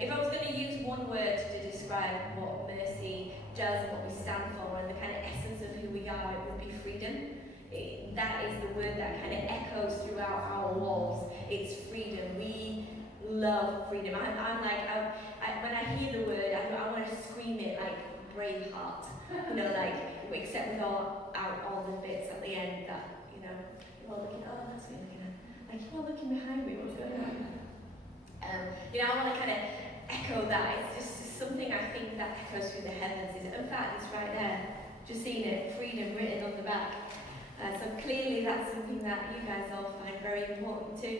If I was going to use one word to describe what mercy does and what we stand for and the kind of essence of who we are, it would be freedom. That is the word that kind of echoes throughout our walls. It's freedom. We love freedom. I'm like, when I hear the word, I want to scream it like Braveheart. Except with all the bits at the end that, you're all looking, oh, that's me looking at. Like, you're all looking behind me, what's going on? I want to kind of echo that. It's just something I think that echoes through the heavens. In fact, it's right there. Just seen it, freedom written on the back. So clearly that's something that you guys all find very important too.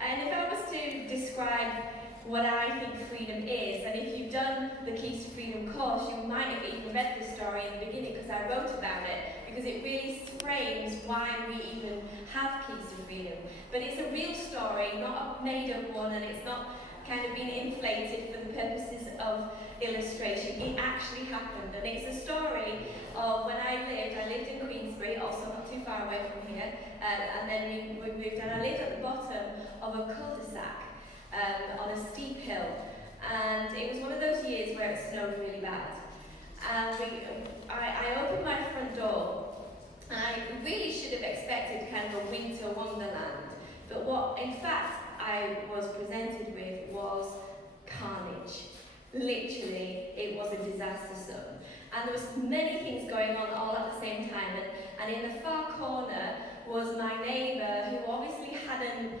And if I was to describe what I think freedom is, and if you've done the Keys to Freedom course, you might have even read the story in the beginning because I wrote about it, because it really frames why we even have Keys to Freedom. But it's a real story, not a made-up one, and it's not kind of been inflated for the purposes of illustration. It actually happened, and it's a story of when I lived in Queensbury, also not too far away from here, and then we moved, and I lived at the bottom of a cul-de-sac on a steep hill, and it was one of those years where it snowed really bad. And I opened my front door, and I really should have expected kind of a winter wonderland, but what in fact I was presented with was carnage. Literally, it was a disaster zone. And there was many things going on all at the same time, and in the far corner was my neighbour, who obviously hadn't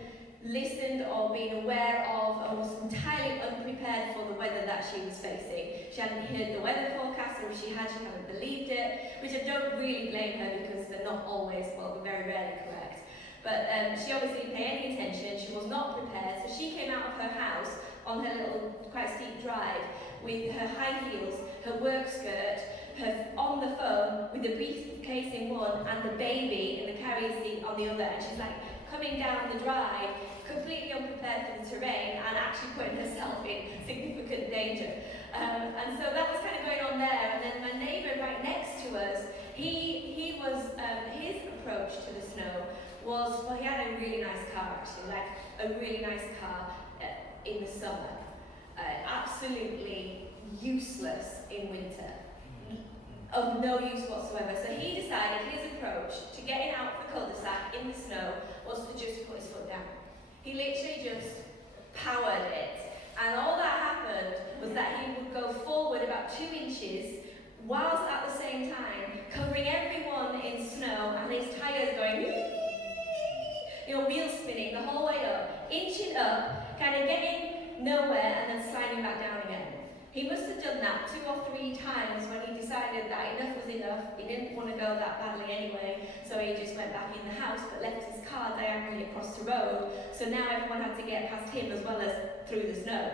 listened or been aware of and was entirely unprepared for the weather that she was facing. She hadn't heard the weather forecast, or if she hadn't believed it, which I don't really blame her because they're not always, well, they're very rarely correct. But she obviously didn't pay any attention, she was not prepared, so she came out of her house on her little, quite steep drive with her high heels, her work skirt, her on the phone with the briefcase in one and the baby in the carrier seat on the other, and she's like coming down the drive, completely unprepared for the terrain and actually putting herself in significant danger. And so that was kind of going on there, and then my neighbour right next to us, he was, his approach to the snow was, well, he had a really nice car actually, like a really nice car in the summer. Absolutely useless in winter. Of no use whatsoever. So he decided his approach to getting out of the cul-de-sac in the snow was to just put his foot down. He literally just powered it. And all that happened was that he would go forward about 2 inches, whilst at the same time covering everyone in snow, and his tyres going wheel spinning the whole way up, inching up, kind of getting nowhere and then sliding back down again. He must have done that 2 or 3 times when he decided that enough was enough. He didn't want to go that badly anyway, so he just went back in the house but left his car diagonally across the road, so now everyone had to get past him as well as through the snow.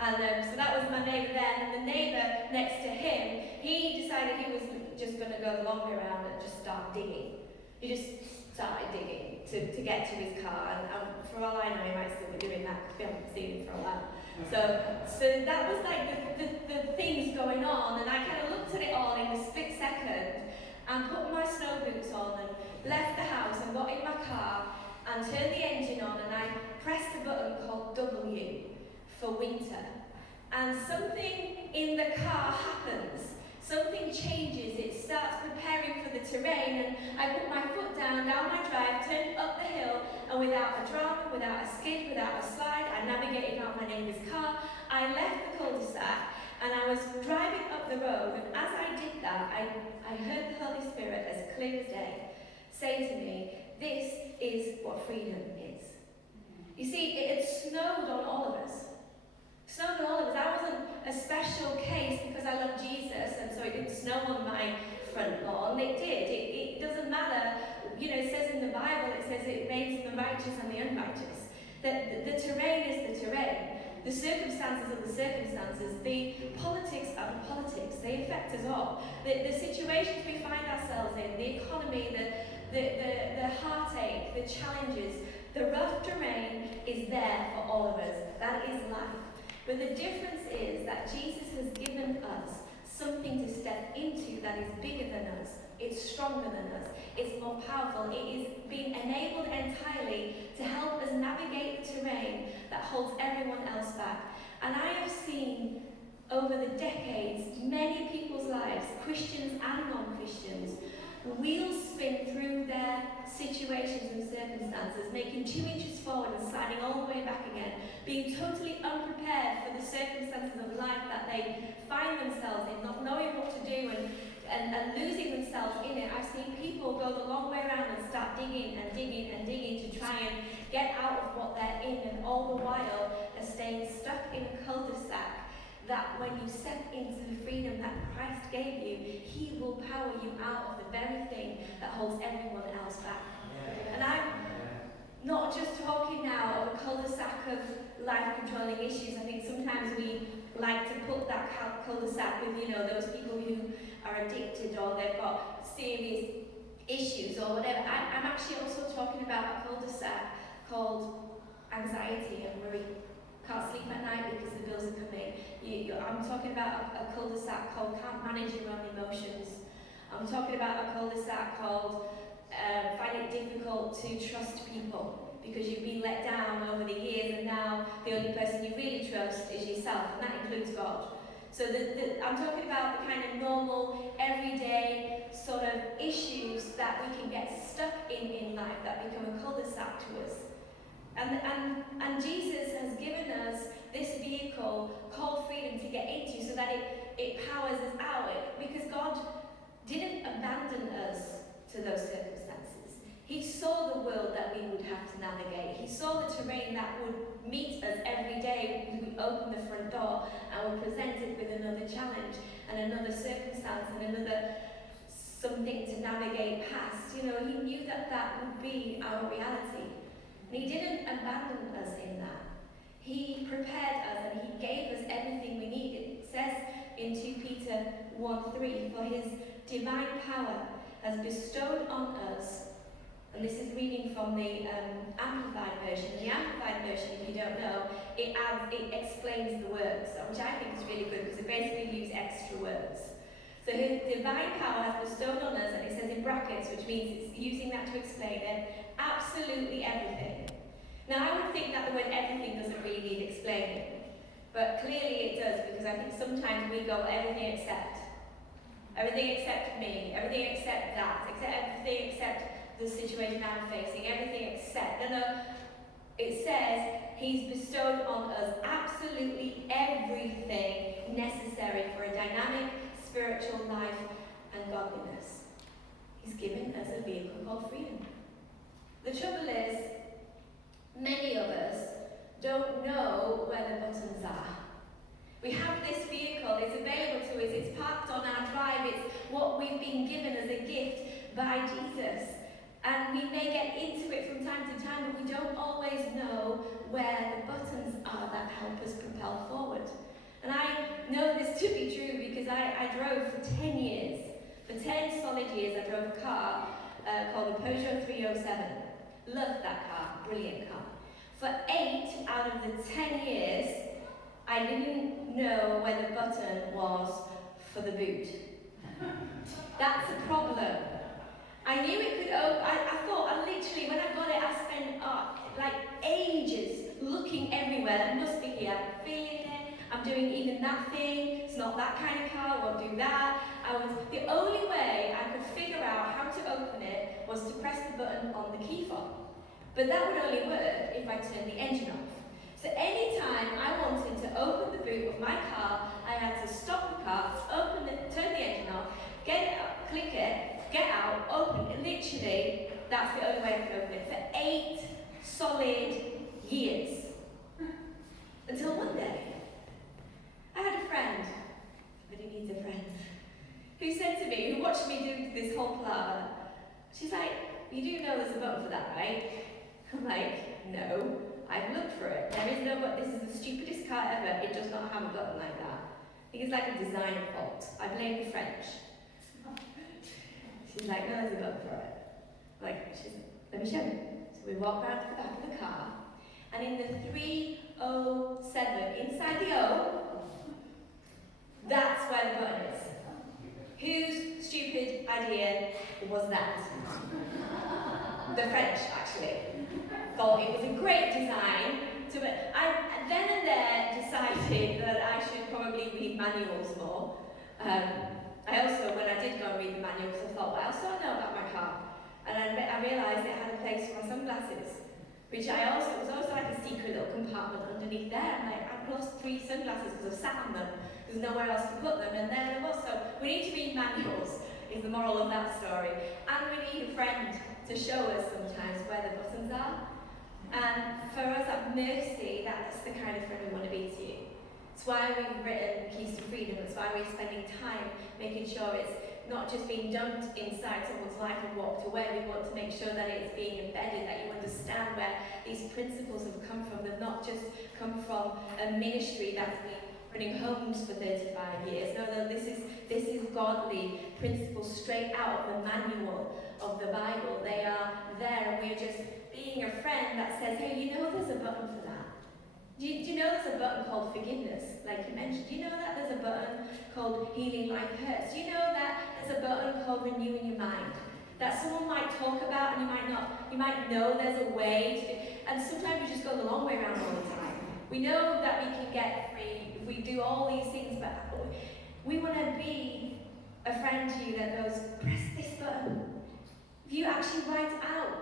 And so that was my neighbour then, and the neighbour next to him, he decided he was just going to go the long way around and just start digging. He just started digging to get to his car, and for all I know he might still be doing that because we haven't seen him for a while. So that was like the things going on, and I kind of looked at it all in a split second and put my snow boots on and left the house and got in my car and turned the engine on, and I pressed a button called W for winter. And something in the car happens. Something changes, it starts preparing for the terrain, and I put my foot down my drive, turned up the hill, and without a drama, without a skid, without a slide, I navigated out my neighbour's car. I left the cul-de-sac, and I was driving up the road, and as I did that, I heard the Holy Spirit as clear as day say to me, this is what freedom is. You see, it had snowed on all of us. Snowed on all of us. I wasn't a special case because I love Jesus, and so it didn't snow on my front lawn. It did. It doesn't matter. It says in the Bible, it says it rains on the righteous and the unrighteous. The terrain is the terrain. The circumstances are the circumstances. The politics are the politics. They affect us all. The situations we find ourselves in, the economy, the heartache, the challenges, the rough terrain is there for all of us. That is life. But the difference is that Jesus has given us something to step into that is bigger than us. It's stronger than us. It's more powerful. It is being enabled entirely to help us navigate the terrain that holds everyone else back. over the decades, many people's lives, Christians and non-Christians, wheels spin through their situations and circumstances, making 2 inches forward and sliding all the way back again, being totally unprepared for the circumstances of life that they find themselves in, not knowing what to do and losing themselves in it. I've seen people go the long way around and start digging and digging and digging to try and get out of what they're in, and all the while are staying stuck in a cul-de-sac that when you step into the freedom that Christ gave you, He will power you out of the very thing that holds everyone else back. Yeah. And I'm not just talking now of a cul-de-sac of life-controlling issues. I think sometimes we like to put that cul-de-sac with, those people who are addicted or they've got serious issues or whatever. I'm actually also talking about a cul-de-sac called anxiety and worry. Can't sleep at night because the bills are coming. I'm talking about a cul-de-sac called can't manage your own emotions. I'm talking about a cul-de-sac called find it difficult to trust people because you've been let down over the years, and now the only person you really trust is yourself, and that includes God. So I'm talking about the kind of normal, everyday sort of issues that we can get stuck in life that become a cul-de-sac to us. And Jesus has given us this vehicle called freedom to get into so that it powers us out. Because God didn't abandon us to those circumstances. He saw the world that we would have to navigate. He saw the terrain that would meet us every day when we open the front door and we're presented with another challenge and another circumstance and another something to navigate past. He knew that would be our reality. And He didn't abandon us in that. He prepared us and He gave us everything we needed. It says in 2 Peter 1:3, for His divine power has bestowed on us, and this is reading from the Amplified Version. The Amplified Version, if you don't know, it explains the words, which I think is really good because it basically uses extra words. So His divine power has bestowed on us, and it says in brackets, which means it's using that to explain it, absolutely everything. Now, I would think that the word everything doesn't really need explaining, but clearly it does, because I think sometimes we go everything except me, everything except that, everything except the situation I'm facing, everything except. No, it says He's bestowed on us absolutely everything necessary for a dynamic spiritual life and godliness. He's given us a vehicle called freedom. The trouble is, many of us don't know where the buttons are. We have this vehicle, it's available to us, it's parked on our drive, it's what we've been given as a gift by Jesus. And we may get into it from time to time, but we don't always know where the buttons are that help us propel forward. And I know this to be true because I drove for 10 years. For 10 solid years, I drove a car called a Peugeot 307. Loved that car, brilliant car. For 8 out of the 10 years, I didn't know where the button was for the boot. That's a problem. I knew it could open. I thought, literally, when I got it, I spent ages looking everywhere. That must be here. I'm feeling it. I'm doing even that thing. It's not that kind of car. I won't do that. The only way I could figure out how to open it was to press the button on the key fob. But that would only work if I turned the engine off. So anytime I wanted to open the boot of my car, I had to stop the car, turn the engine off, get it up, click it, get out, open it. Literally, that's the only way I could open it for 8 solid years. Until one day, I had a friend, everybody needs a friend, who said to me, who watched me do this whole palaver, she's like, you do know there's a button for that, right? I'm like, no, I've looked for it. There is no button. This is the stupidest car ever. It does not have a button like that. I think it's like a design fault. I blame the French. She's like, no, there's a button for it. Let me show you. So we walk round to the back of the car, and in the 307, inside the O, that's where the button is. Whose stupid idea was that? The French, actually. Thought it was a great design. I then and there decided that I should probably read manuals more. I also, when I did go and read the manuals, I thought, what else do I know about my car? And I realised it had a place for my sunglasses, which it was also like a secret little compartment underneath there. And I'd lost 3 sunglasses because I sat on them. There's nowhere else to put them, and there it was. So we need to read manuals, is the moral of that story. And we need a friend to show us sometimes where the buttons are. And for us at Mercy, that's the kind of friend we want to be to you. It's why we've written Keys to Freedom. It's why we're spending time making sure it's not just being dumped inside someone's life and walked away. We want to make sure that it's being embedded, that you understand where these principles have come from. They've not just come from a ministry that's been running homes for 35 years. No, this is godly principles straight out of the manual of the Bible. They are there, and we're just being a friend that says, hey, you know there's a button for that. Do you know there's a button called forgiveness, like you mentioned? Do you know that there's a button called healing life hurts? Do you know that there's a button called renewing your mind? That someone might talk about and you might not, you might know there's a way to, and sometimes we just go the long way around all the time. We know that we can get free if we do all these things, but we want to be a friend to you that goes, press this button. If you actually write out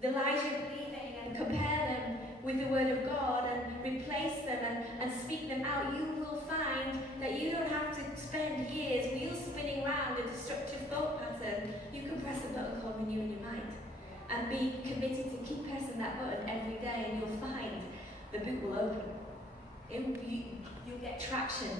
the lies you're believing and compare them with the Word of God and replace them and speak them out, you will find that you don't have to spend years wheels spinning around a destructive thought pattern. You can press a button called renewing your mind and be committed to keep pressing that button every day, and you'll find the boot will open. You'll get traction.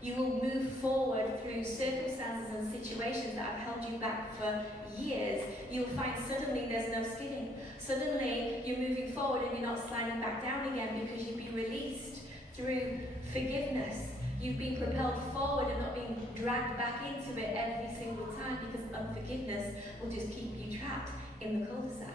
You will move forward through circumstances and situations that have held you back for years. You'll find suddenly there's no skidding. Suddenly you're moving forward and you're not sliding back down again, because you've been released through forgiveness. You've been propelled forward and not being dragged back into it every single time, because unforgiveness will just keep you trapped in the cul-de-sac.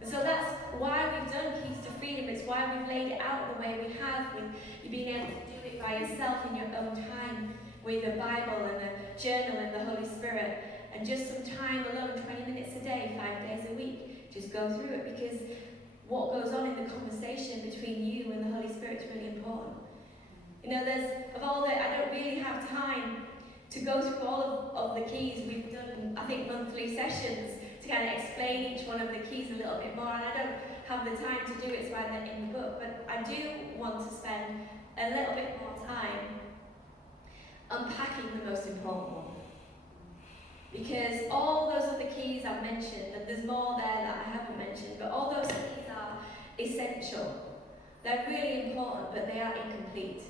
And so that's why we've done Keys to Freedom. It's why we've laid it out the way we have, with you being able to do it by yourself in your own time, with a Bible and a journal and the Holy Spirit, and just some time alone, 20 minutes a day, 5 days a week. Just go through it, because what goes on in the conversation between you and the Holy Spirit is really important. You know, I don't really have time to go through all of the keys. We've done, I think, monthly sessions to kind of explain each one of the keys a little bit more, and I don't have the time to do it, so they're in the book, but I do want to spend a little bit more time unpacking the most important one. Because all those other keys I've mentioned, and there's more there that I haven't mentioned, but all those keys are essential. They're really important, but they are incomplete.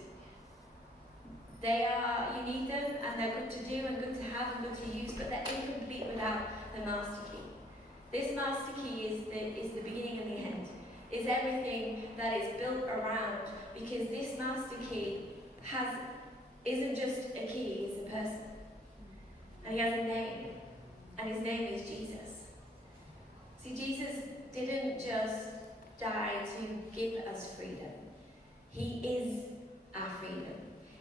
You need them, and they're good to do and good to have and good to use, but they're incomplete without the master key. This master key is the beginning and the end. Is everything that is built around, because this master key isn't just a key, it's a person. And he has a name, and his name is Jesus. See, Jesus didn't just die to give us freedom. He is our freedom.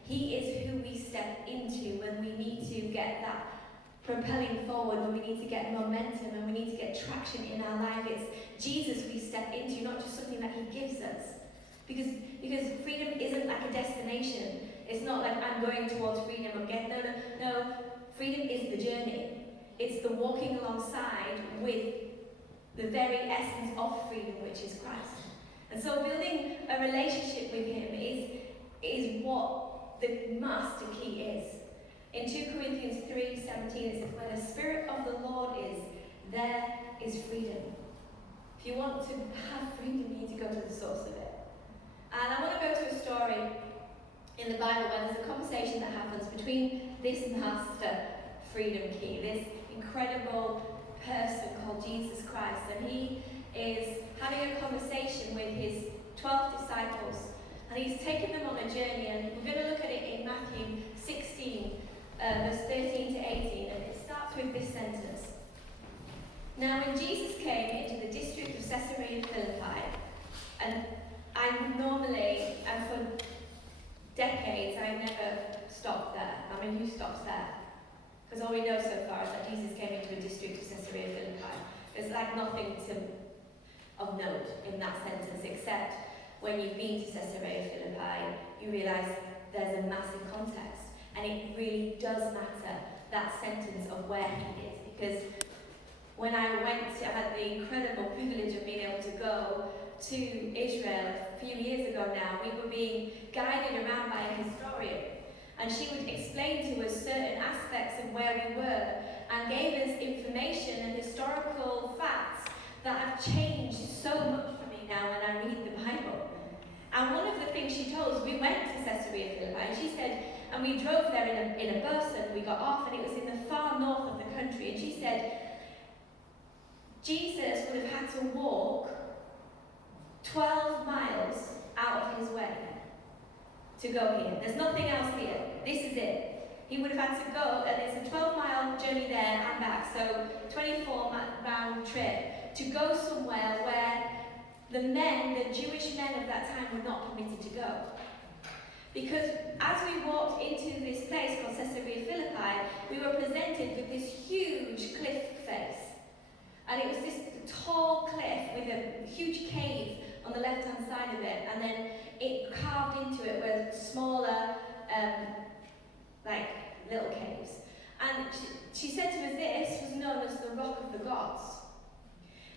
He is who we step into when we need to get that propelling forward, when we need to get momentum, and we need to get traction in our life. It's Jesus we step into, not just something that he gives us. Because freedom isn't like a destination. It's not like I'm going towards freedom, I'm getting, no. Freedom is the journey. It's the walking alongside with the very essence of freedom, which is Christ. And so building a relationship with him is what the master key is. In 2 Corinthians 3:17, it says, where the Spirit of the Lord is, there is freedom. If you want to have freedom, you need to go to the source of it. And I want to go to a story in the Bible where there's a conversation that happens between this master freedom key, this incredible person called Jesus Christ, and he is having a conversation with his 12 disciples, and he's taken them on a journey, and we're going to look at it in Matthew 16, verse 13 to 18, and it starts with this sentence. Now when Jesus came into the district of Caesarea Philippi, and for decades, I never stopped there. I mean, who stops there? Because all we know so far is that Jesus came into a district of Caesarea Philippi. There's like nothing of note in that sentence, except when you've been to Caesarea Philippi, you realise there's a massive context. And it really does matter, that sentence of where he is. Because when I had the incredible privilege of being able to go to Israel a few years ago now, we were being guided around by a historian. And she would explain to us certain aspects of where we were and gave us information and historical facts that have changed so much for me now when I read the Bible. And one of the things she told us, we went to Caesarea Philippi, and she said, and we drove there in a bus, and we got off, and it was in the far north of the country, and she said, Jesus would have had to walk 12 miles out of his way to go here. There's nothing else here. This is it. He would have had to go, and it's a 12-mile journey there and back, so 24-round trip, to go somewhere where the Jewish men of that time were not permitted to go. Because as we walked into this place called Caesarea Philippi, we were presented with this huge cliff face. And it was this tall cliff with a huge cave on the left-hand side of it, and then it carved into it were smaller, little caves. And she said to us, this was known as the Rock of the Gods.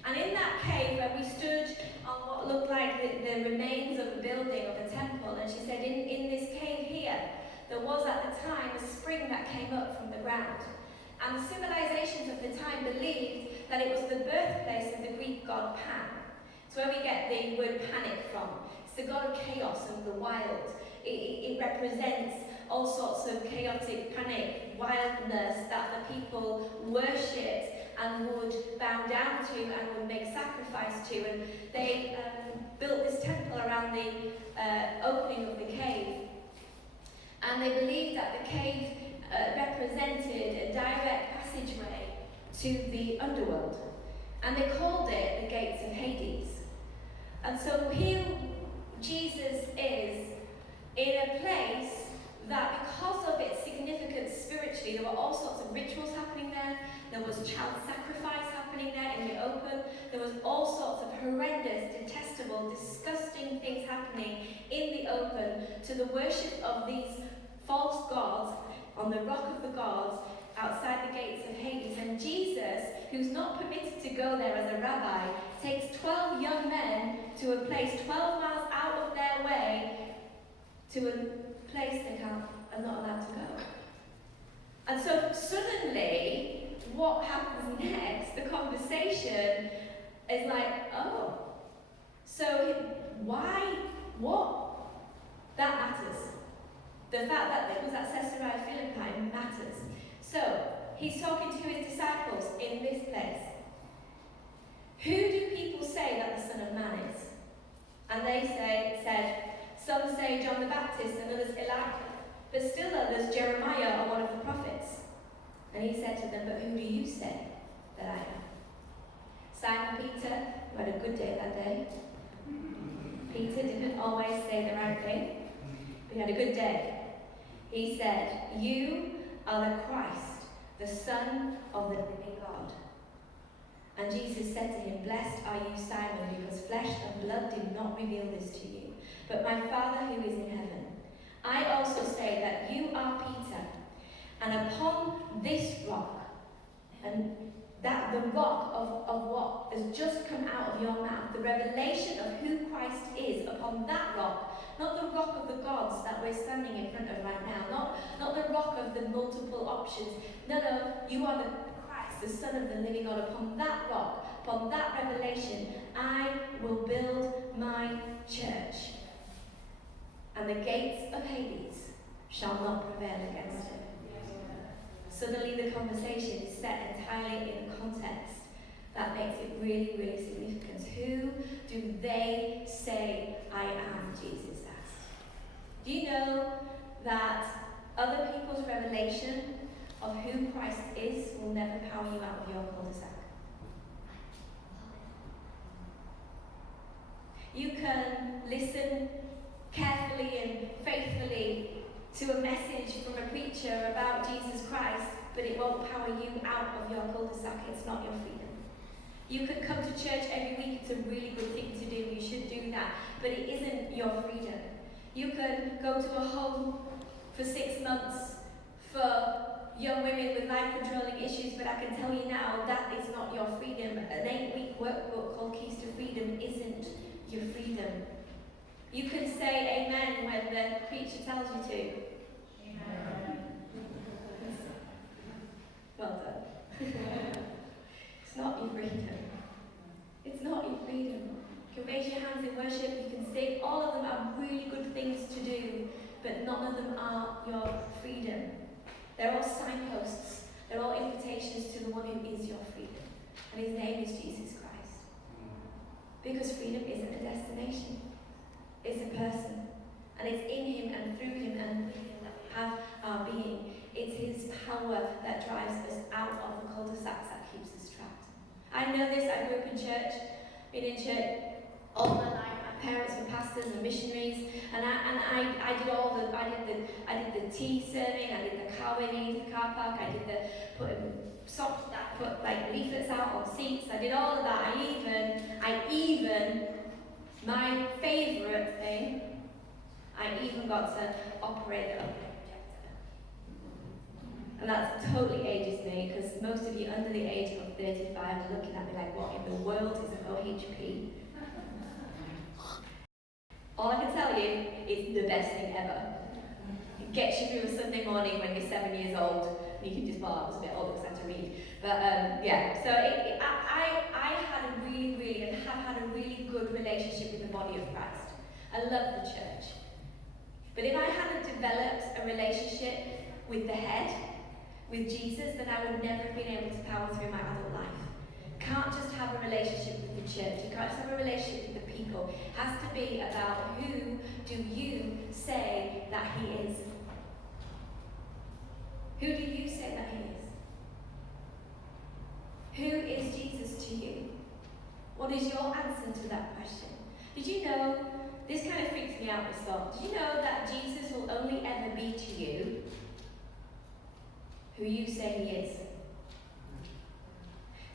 And in that cave where we stood on what looked like the remains of a building, of a temple, and she said in this cave here, there was at the time a spring that came up from the ground. And the civilizations of the time believed that it was the birthplace of the Greek god Pan. It's where we get the word panic from. It's the god of chaos and the wild. It represents all sorts of chaotic panic, wildness that the people worshipped and would bow down to and would make sacrifice to. And they built this temple around the opening of the cave. And they believed that the cave represented a direct passageway to the underworld. And they called it the gates of Hades. And so here Jesus is in a place that, because of its significance spiritually, there were all sorts of rituals happening there. There was child sacrifice happening there in the open. There was all sorts of horrendous, detestable, disgusting things happening in the open to the worship of these false gods on the Rock of the Gods outside the gates of Hades. And Jesus, who's not permitted to go there as a rabbi, takes 12 young men to a place 12 miles out of their way, to a place they are not allowed to go. And so suddenly, what happens next, the conversation is like, oh, so why, what? That matters. The fact that it was at Caesarea Philippi matters. So, he's talking to his disciples in this place. Who do people say that the Son of Man is? And they said, some say John the Baptist and others Elijah, but still others Jeremiah or one of the prophets. And he said to them, but who do you say that I am? Simon Peter, who had a good day that day. Peter didn't always say the right thing, but he had a good day. He said, you are the Christ, the Son of the living God. And Jesus said to him, blessed are you, Simon, because flesh and blood did not reveal this to you, but my Father who is in heaven. I also say that you are Peter, and upon this rock, and that the rock of what has just come out of your mouth, the revelation of who Christ is, upon that rock, not the rock of the gods that we're standing in front of right now, not the rock of the multiple options. No, you are the Christ, the Son of the living God. Upon that rock, upon that revelation, I will build my church, and the gates of Hades shall not prevail against it. Suddenly the conversation is set entirely in context. That makes it really, really significant. Who do they say I am, Jesus asked. Do you know that other people's revelation of who Christ is will never power you out of your cul-de-sac? You can listen carefully and faithfully to a message from a preacher about Jesus Christ, but it won't power you out of your cul-de-sac. It's not your freedom. You could come to church every week. It's a really good thing to do. You should do that. But it isn't your freedom. You can go to a home for 6 months for young women with life-controlling issues, but I can tell you now, that is not your freedom. An 8-week workbook called Keys to Freedom isn't your freedom. You can say amen when the preacher tells you to. Amen. Well done. It's not your freedom. It's not your freedom. You can raise your hands in worship, you can sing. All of them are really good things to do, but none of them are your freedom. They're all signposts. They're all invitations to the one who is your freedom. And his name is Jesus Christ. Because freedom isn't a destination. It's a person. And it's in him and through him and with him that we have our being. It's his power that drives us out of the cul-de-sacs that keeps us trapped. I know this. I grew up in church, been in church all my life. My parents were pastors and missionaries, and I did the tea serving, I did the car waving into the car park, I did the put like leaflets out on seats. I did all of that. I even my favourite thing, I even got to operate the projector. And that's totally ages me, because most of you under the age of 35 are looking at me like, what in the world is an OHP? All I can tell you, it's the best thing ever. It gets you through a Sunday morning when you're 7 years old. You can just, well, I was a bit older because I had to read. But yeah, so I had a really, and have had a really good relationship with the body of Christ. I love the church. But if I hadn't developed a relationship with the head, with Jesus, then I would never have been able to power through my adult life. Can't just have a relationship with the church. You can't just have a relationship with the people. It has to be about who do you say that he is. Who do you say that he is? Who is Jesus to you? What is your answer to that question? Did you know, this kind of freaks me out, this thought. Did you know that Jesus will only ever be to you who you say he is?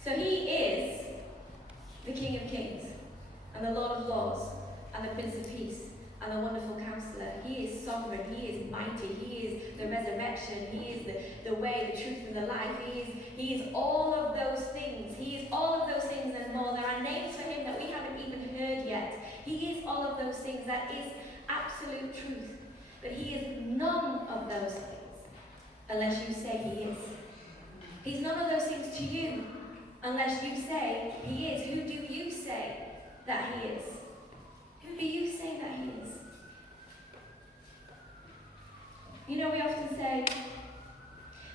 So he is the King of Kings, and the Lord of Lords, and the Prince of Peace, and the Wonderful Counselor. He is sovereign, he is mighty, he is the resurrection, he is the way, the truth, and the life. He is all of those things. He is all of those things and more. There are names for him that we haven't even heard yet. He is all of those things. That is absolute truth. But he is none of those things unless you say he is. He's none of those things to you unless you say he is. Who do you say that he is? Who do you say that he is? You know, we often say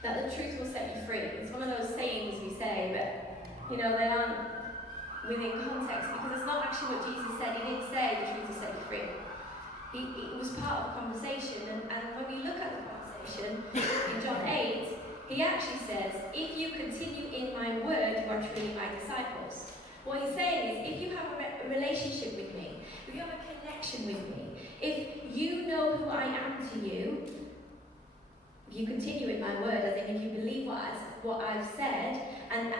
that the truth will set you free. It's one of those sayings we say, but, you know, they aren't within context, because it's not actually what Jesus said. He didn't say the truth will set you free. It was part of the conversation, and when we look at the conversation in John 8, he actually says, if you continue in my word, you are truly my disciples. What he's saying is, if you have a relationship with me, if you have a connection with me, if you know who I am to you, if you continue in my word, as in if you believe what I've said, and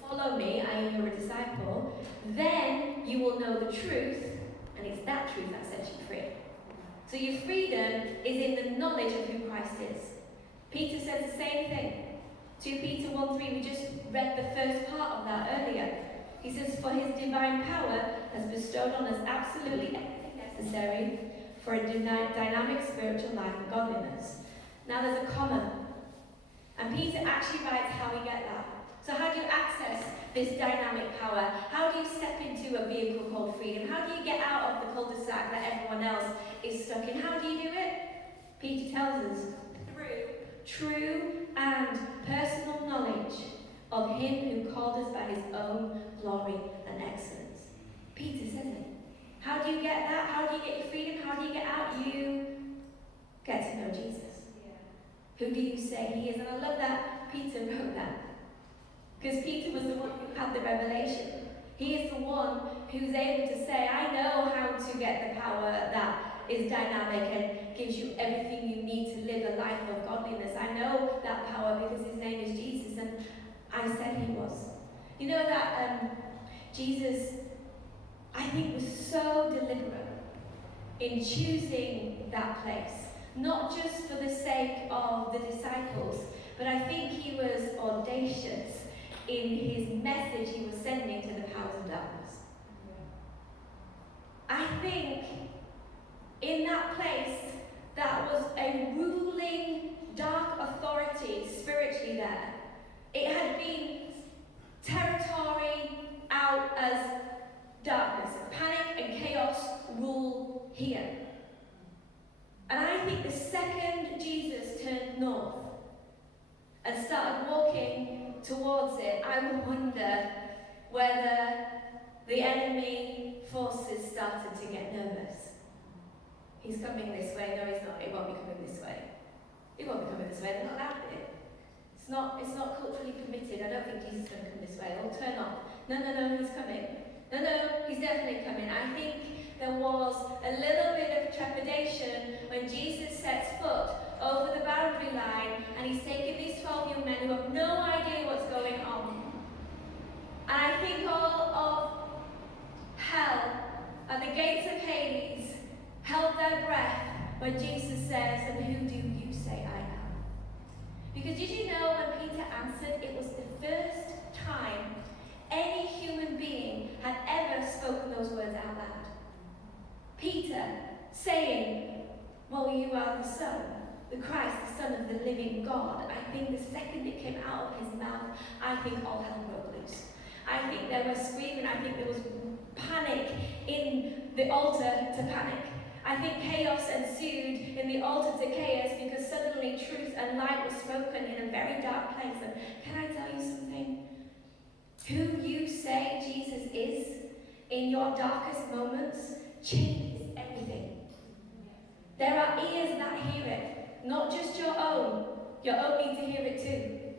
follow me, I am your disciple, then you will know the truth, and it's that truth that sets you free. So your freedom is in the knowledge of who Christ is. Peter says the same thing. 2 Peter 1:3, we just read the first part of that earlier. He says, for his divine power has bestowed on us absolutely everything necessary for a dynamic spiritual life and godliness. Now there's a comma. And Peter actually writes how we get that. So how do you access this dynamic power? How do you step into a vehicle called freedom? How do you get out of the cul-de-sac that everyone else is stuck in? How do you do it? Peter tells us, through true and personal knowledge of him who called us by his own glory and excellence. Peter says it. How do you get that? How do you get your freedom? How do you get out? You get to know Jesus. Yeah. Who do you say he is? And I love that Peter wrote that. Because Peter was the one who had the revelation. He is the one who's able to say, I know how to get the power that is dynamic and gives you everything you need to live a life of godliness. I know that power because his name is Jesus, and I said he was. You know that Jesus, I think, was so deliberate in choosing that place. Not just for the sake of the disciples, but I think he was audacious in his message he was sending to the powers of darkness. I think in that place, that was a ruling dark authority spiritually there. It had been territory out as darkness. Panic and chaos rule here. And I think the second Jesus turned north and started walking towards it, I wonder whether the enemy forces started to get nervous. He's coming this way. No, he's not. He won't be coming this way. He won't be coming this way. They're not allowed it. It's not culturally permitted. I don't think Jesus is going to come this way. Or turn off. No, he's coming. No, he's definitely coming. I think there was a little bit of trepidation when Jesus sets foot over the boundary line and he's taking these 12 young men who have no idea what's going on. And I think all of hell and the gates of Hades held their breath when Jesus says, "And who do you say I am?" Because did you know when Peter answered, it was the first time any human being had ever spoken those words out loud. Peter saying, "Well, you are the Son, the Christ, the Son of the living God." I think the second it came out of his mouth, I think all hell broke loose. I think they were screaming. I think there was panic in the altar to panic. I think chaos ensued in the altar to chaos because suddenly truth and light were spoken in a very dark place. And can I tell you something? Who you say Jesus is in your darkest moments changes everything. There are ears that hear it, not just your own. Your own need to hear it too.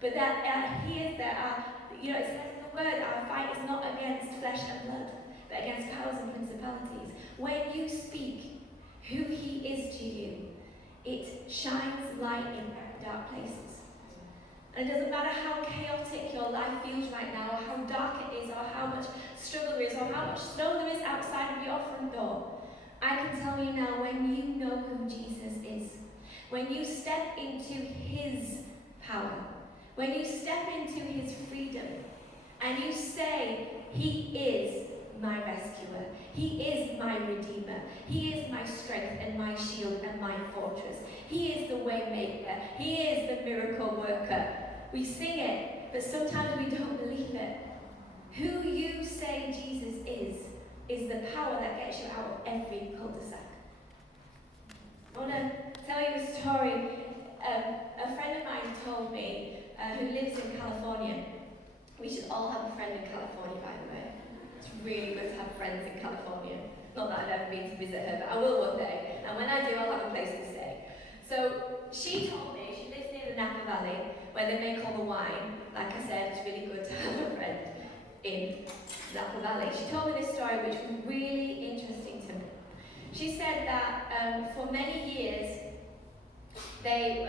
But that ears that are, it says in the word, our fight is not against flesh and blood, but against powers and principalities. When you speak who he is to you, it shines light in very dark places. And it doesn't matter how chaotic your life feels right now, or how dark it is, or how much struggle there is, or how much snow there is outside of your front door. I can tell you now, when you know who Jesus is, when you step into his power, when you step into his freedom, and you say, he is my rescuer, he is my redeemer, he is my strength and my shield and my fortress, he is the way maker, he is the miracle worker. We sing it, but sometimes we don't believe it. Who you say Jesus is the power that gets you out of every cul-de-sac. I want to tell you a story. A friend of mine told me, who lives in California. We should all have a friend in California, by the way. It's really good to have friends in California. Not that I've ever been to visit her, but I will one day. And when I do, I'll have a place to stay. So she told me, she lives near the Napa Valley, where they make all the wine. Like I said, it's really good to have a friend in Napa Valley. She told me this story which was really interesting to me. She said that for many years, they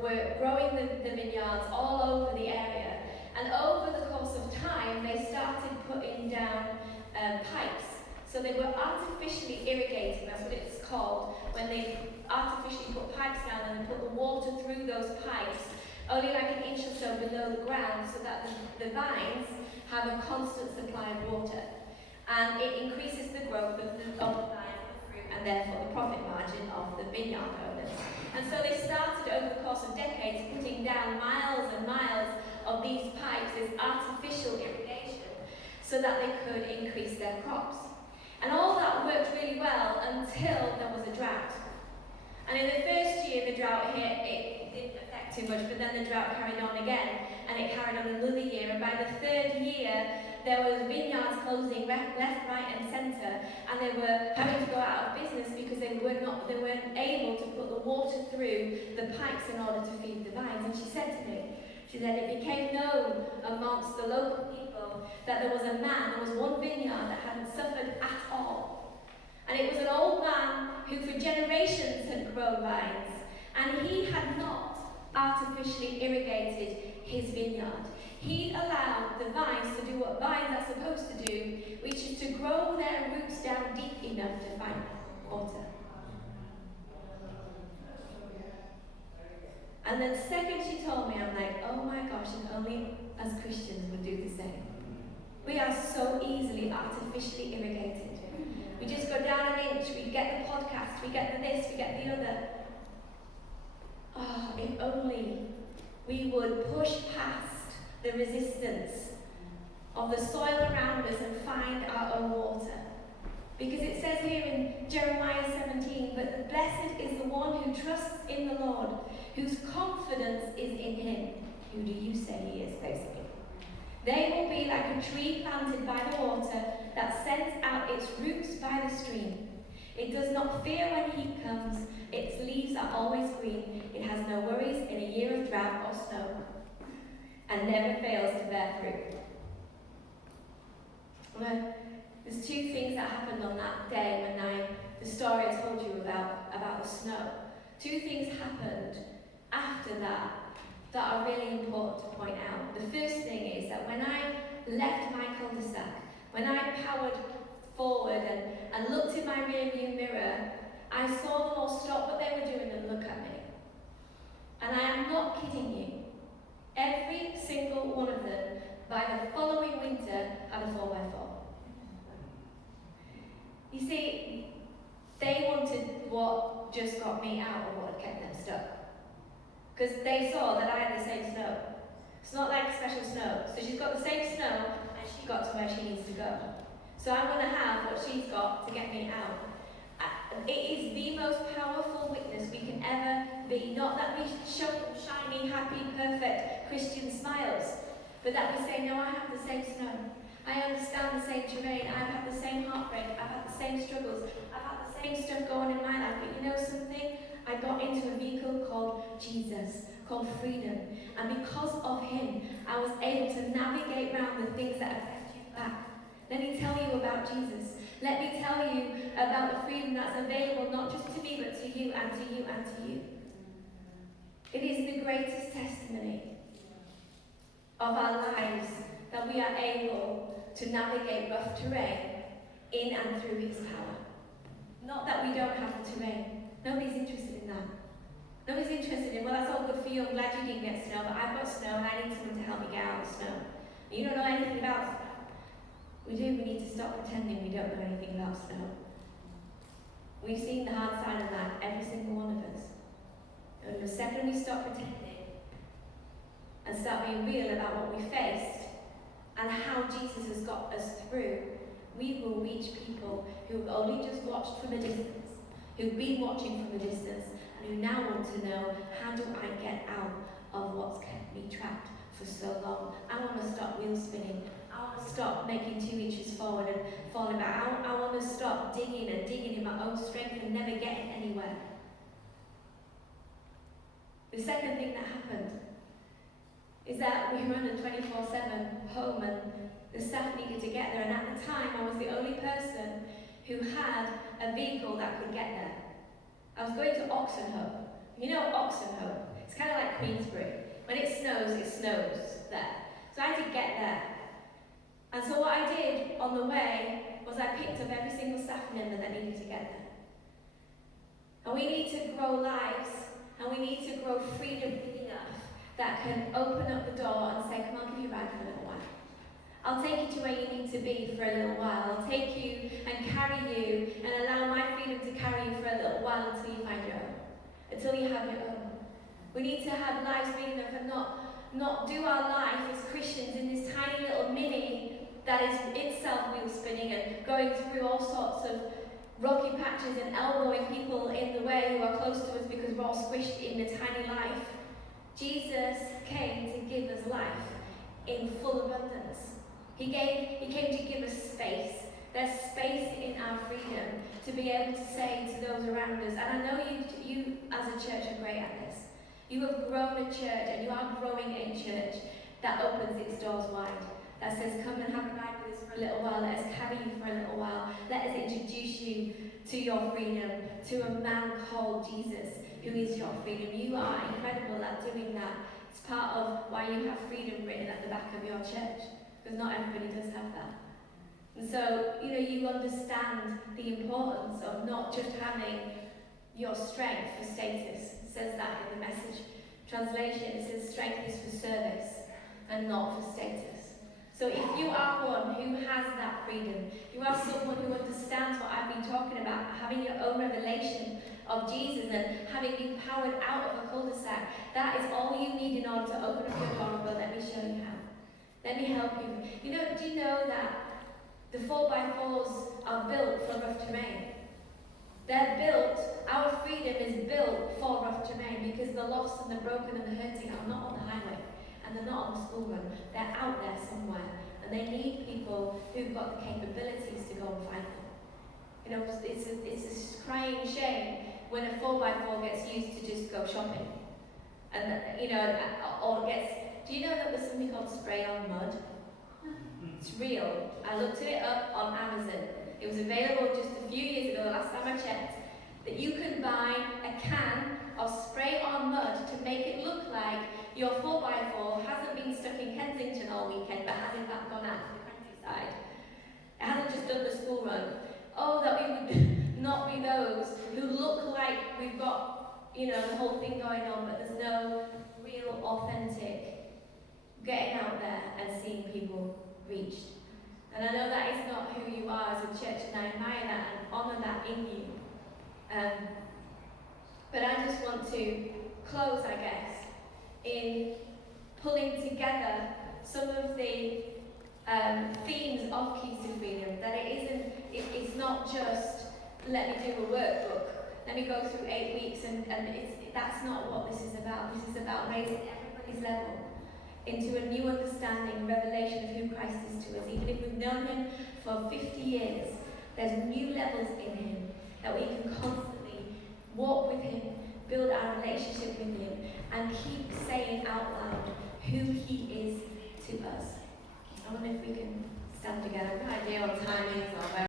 were growing the vineyards all over the area. And over the course of time, they started putting down pipes. So they were artificially irrigating, that's what it's called, when they artificially put pipes down and they put the water through those pipes, only like an inch or so below the ground, so that the vines have a constant supply of water. And it increases the growth of the vines and the fruit, and therefore the profit margin of the vineyard owners. And so they started over the course of decades putting down miles and miles of these pipes as artificial irrigation so that they could increase their crops. And all that worked really well until there was a drought. And in the first year the drought hit, it didn't affect too much, but then the drought carried on again, and it carried on another year, and by the third year there was vineyards closing left, right and centre, and they were having to go out of business because they weren't able to put the water through the pipes in order to feed the vines. And she said to me, she said, it became known amongst the local people that there was one vineyard that hadn't suffered at all. And it was an old man who for generations had grown vines, and he had not artificially irrigated his vineyard. He allowed the vines to do what vines are supposed to do, which is to grow their roots down deep enough to find water. And then the second she told me, I'm like, oh my gosh, if only as Christians would do the same. We are so easily artificially irrigated. We just go down an inch, we get the podcast, we get the this, we get the other. Oh, if only we would push past the resistance of the soil around us and find our own water. Because it says here in Jeremiah 17, but blessed is the one who trusts in the Lord, whose confidence is in him. Who do you say he is, basically? They will be like a tree planted by the water that sends out its roots by the stream. It does not fear when heat comes. Its leaves are always green. It has no worries in a year of drought or snow, and never fails to bear fruit. Well, there's two things that happened on that day when the story I told you about the snow. Two things happened after that are really important to point out. The first thing is that when I left my cul-de-sac, when I powered forward and looked in my rearview mirror, I saw them all stop what they were doing and look at me. And I am not kidding you. Every single one of them, by the following winter, had a 4x4. You see, they wanted what just got me out of what had kept them stuck. Because they saw that I had the same snow. It's not like special snow. So she's got the same snow, and she got to where she needs to go. So I'm going to have what she's got to get me out. It is the most powerful witness we can ever be. Not that we show them shiny, happy, perfect Christian smiles, but that we say, no, I have the same snow. I understand the same terrain. I've had the same heartbreak. I've had the same struggles. I've had the same stuff going in my life. But you know something? I got into a vehicle called Jesus, called freedom. And because of him, I was able to navigate around the things that have kept you back. Let me tell you about Jesus. Let me tell you about the freedom that's available, not just to me, but to you and to you and to you. It is the greatest testimony of our lives that we are able to navigate rough terrain in and through his power. Not that we don't have the terrain. Nobody's interested in that. Nobody's interested in, well, that's all good for you, I'm glad you didn't get snow, but I've got snow and I need someone to help me get out of the snow. And you don't know anything about snow. We need to stop pretending we don't know anything about snow. We've seen the hard side of that, every single one of us. And the second we stop pretending and start being real about what we faced and how Jesus has got us through, we will reach people who only just watched from a distance, who've been watching from a distance, and who now want to know, how do I get out of what's kept me trapped for so long? I want to stop wheel spinning. I want to stop making 2 inches forward and falling back. I want to stop digging and digging in my own strength and never getting anywhere. The second thing that happened is that we were on a 24/7 home and the staff needed to get there, and at the time I was the only person who had a vehicle that could get there. I was going to Oxenhope. You know Oxenhope? It's kind of like Queensbury. When it snows there. So I had to get there. And so what I did on the way was I picked up every single staff member that needed to get there. And we need to grow lives, and we need to grow freedom big enough that can open up the door and say, come on, I'll give you a ride for a little while. I'll take you to where you need to be for a little while. I'll take you and carry you and allow my freedom to carry you for a little while until you find your own. Until you have your own. We need to have lives big enough and not do our life as Christians in this tiny little mini that is itself wheel spinning and going through all sorts of rocky patches and elbowing people in the way who are close to us because we're all squished in a tiny life. Jesus came to give us life in full abundance. He came to give us space. There's space in our freedom to be able to say to those around us, and I know you as a church are great at this. You have grown a church, and you are growing a church that opens its doors wide, that says, come and have a ride with us for a little while, let us carry you for a little while, let us introduce you to your freedom, to a man called Jesus, who is your freedom. You are incredible at doing that. It's part of why you have freedom written at the back of your church, because not everybody does have that. And so, you understand the importance of not just having your strength for status. It says that in the Message translation, it says strength is for service and not for status. So if you are one who has that freedom, you are someone who understands what I've been talking about, having your own revelation of Jesus and having been powered out of a cul-de-sac, that is all you need in order to open up your door. But let me show you how. Let me help you. Do you know that the 4x4s are built for rough terrain? They're built, our freedom is built for rough terrain, because the lost and the broken and the hurting are not on the highway and they're not on the school run. They're out there somewhere, and they need people who've got the capabilities to go and fight them. It's a crying shame when a 4x4 gets used to just go shopping. And, or gets, do you know that there's something called spray on mud? It's real. I looked it up on Amazon. It was available just a few years ago, the last time I checked, that you can buy a can of spray on mud to make it look like your 4x4 hasn't been stuck in Kensington all weekend, but has in fact gone out to the countryside. It hasn't just done the school run. Oh, that we would not be those who look like we've got, the whole thing going on, but there's no real, authentic getting out there and seeing people reached. And I know that is not who you are as a church, and I admire that and honour that in you. But I just want to close, I guess, in pulling together some of the themes of Keys to Freedom. That it's not just let me do a workbook, let me go through 8 weeks, and that's not what this is about. This is about raising everybody's level into a new understanding, revelation of who Christ is to us. Even if we've known him for 50 years, there's new levels in him that we can constantly walk with him, build our relationship with him, and keep saying out loud who he is to us. I wonder if we can stand together. I have no idea what time it is.